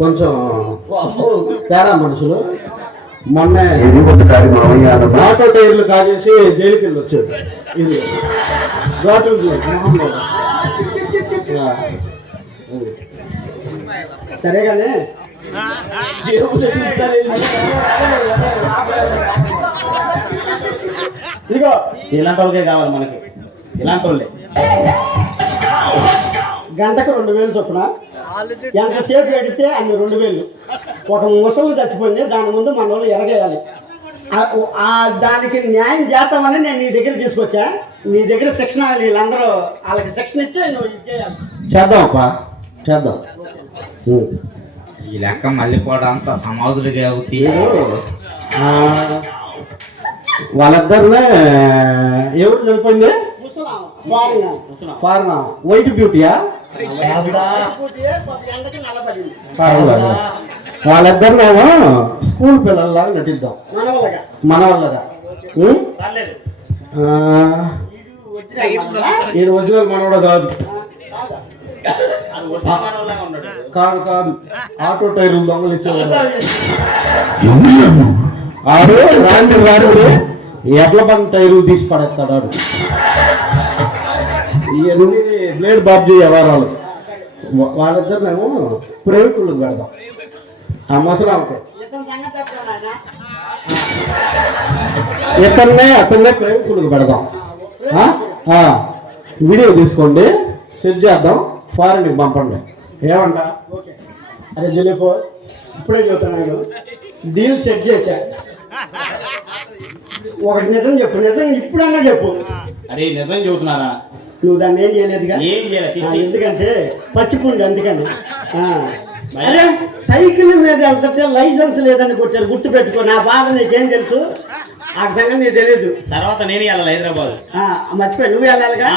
కొంచెం తేడా మనుషులు. మొన్న ఆటో టైర్లు కాజేసి జైలుకి వెళ్ళి వచ్చాడు. ఇది సరేగానే ఇదిగో ఇలాంటి వాళ్ళకే కావాలి మనకి, ఇలాంటి వాళ్ళే. గంటకు 2000 చొప్పున, ఎంతసేపు పెడితే అన్ని 2000. ఒక ముసలు చచ్చిపోయింది, దాని ముందు మన వాళ్ళు ఎరగేయాలి. దానికి న్యాయం చేస్తామని నేను నీ దగ్గర తీసుకొచ్చా. నీ దగ్గర శిక్షణ, వీళ్ళందరూ వాళ్ళకి శిక్షణ ఇచ్చే నువ్వు ఇచ్చేయాలి. చేద్దాం అప్ప, చేద్దాం. ఈ లెక్క మళ్ళీ కూడా అంత సమాధులుగా అవుతాయి. వాళ్ళిద్దరినే ఎవరు చనిపోయింది? ఫారినా వైట్ బ్యూటీయా? వాళ్ళిద్దరినేమో స్కూల్ పిల్లల్లాగా నటిద్దాం, మన వాళ్ళగా. ఈయన ఒరిజినల్ మనోడ కాదు, కాదు కాదు, ఆటో టైర్లు దొంగలు ఇచ్చేవాడు. ఆడు రాండి ఎడ్ల బండి టైర్లు తీసి పడేస్తాడు. ఆడు ఇవన్నీ బ్లేడ్ బాబ్జీ వ్యవహారాలు. వాళ్ళిద్దరినేమో ప్రేమికులకు పెడదాం. ఆ మసలా ఉంటాయి అతన్నే ప్రేమికులకు పెడదాం. వీడియో తీసుకోండి, సెట్ చేద్దాం, ఫారెన్కి పంపండి. ఏమంట? అదే దిలీప్ ఇప్పుడే చెబుతున్నాడు, డీల్ సెట్ చేశా. ఒకటి నిజం చెప్పు, నిజం ఇప్పుడన్నా చెప్పు. అరే నిజం చెబుతున్నారా? నువ్వు దాన్ని ఏం చేయలేదుగా? ఏం చేయలేదు, ఎందుకంటే పచ్చిపుండి, అందుకని. అరే సైకిల్ మీద వెళ్తుంటే లైసెన్స్ లేదని కొట్టారు, గుర్తు పెట్టుకో. నా బాధ నీకేం తెలుసు? ఆ సంగతి నీకు తెలియదు. తర్వాత నేను వెళ్ళాలి హైదరాబాద్. మర్చిపోయి నువ్వు వెళ్ళాలిగా.